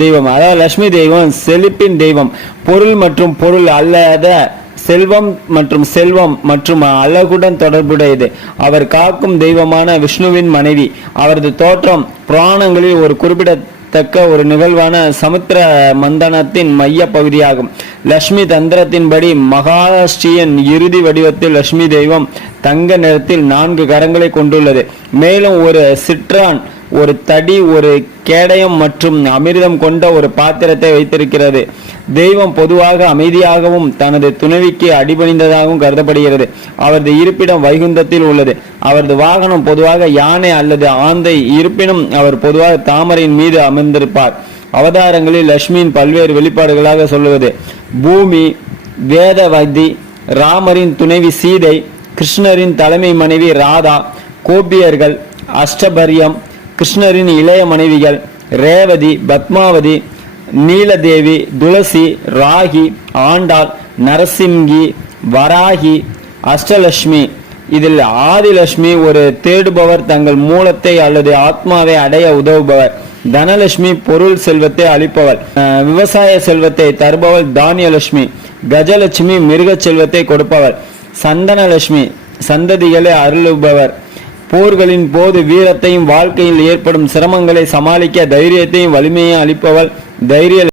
தெய்வம். அதாவது லட்சுமி தெய்வம் செழிப்பின் தெய்வம். பொருள் மற்றும் பொருள் அல்லாத செல்வம் மற்றும் செல்வம் மற்றும் அழகுடன் தொடர்புடையது. அவர் காக்கும் தெய்வமான விஷ்ணுவின் மனைவி. அவரது தோற்றம் புராணங்களில் ஒரு குறிப்பிடத்தக்க ஒரு நிகழ்வான சமுத்திர மந்தனத்தின் மைய பகுதியாகும். லட்சுமி தந்திரத்தின்படி மகாராஷ்டிரியின் இறுதி வடிவத்தில் லட்சுமி தெய்வம் தங்க நிறத்தில் 4 கரங்களை கொண்டுள்ளது. மேலும் ஒரு சிட்ரான், ஒரு தடி, ஒரு கேடயம் மற்றும் அமிர்தம் கொண்ட ஒரு பாத்திரத்தை வைத்திருக்கிறது. தெய்வம் பொதுவாக அமைதியாகவும் தனது துணைவிக்கு அடிபணிந்ததாகவும் கருதப்படுகிறது. அவரது இருப்பிடம் வைகுந்தத்தில் உள்ளது. அவரது வாகனம் பொதுவாக யானை அல்லது ஆந்தை. இருப்பினும் அவர் பொதுவாக தாமரையின் மீது அமர்ந்திருப்பார். அவதாரங்களில் லட்சுமியின் பல்வேறு வெளிப்பாடுகளாக சொல்லுவது: பூமி, வேதவதி, ராமரின் துணைவி சீதை, கிருஷ்ணரின் தலைமை மனைவி ராதா, கோபியர்கள், அஷ்டபரியம், கிருஷ்ணரின் இளைய மனைவிகள் ரேவதி, பத்மாவதி, நீலதேவி, துளசி, ராகி, ஆண்டாள், நரசிம்கி, வராகி, அஷ்டலட்சுமி. இதில் ஆதிலட்சுமி ஒரு தேடுபவர், தங்கள் மூலத்தை அல்லது ஆத்மாவை அடைய உதவுபவர். தனலட்சுமி பொருள் செல்வத்தை அளிப்பவள், விவசாய செல்வத்தை தருபவள் தானியலட்சுமி. கஜலட்சுமி மிருக செல்வத்தை கொடுப்பவர். சந்தனலட்சுமி சந்ததிகளை அருளுபவர். போர்களின் போது வீரத்தையும் வாழ்க்கையில் ஏற்படும் சிரமங்களை சமாளிக்க தைரியத்தையும் வலிமையை அளிப்பவள் தைரிய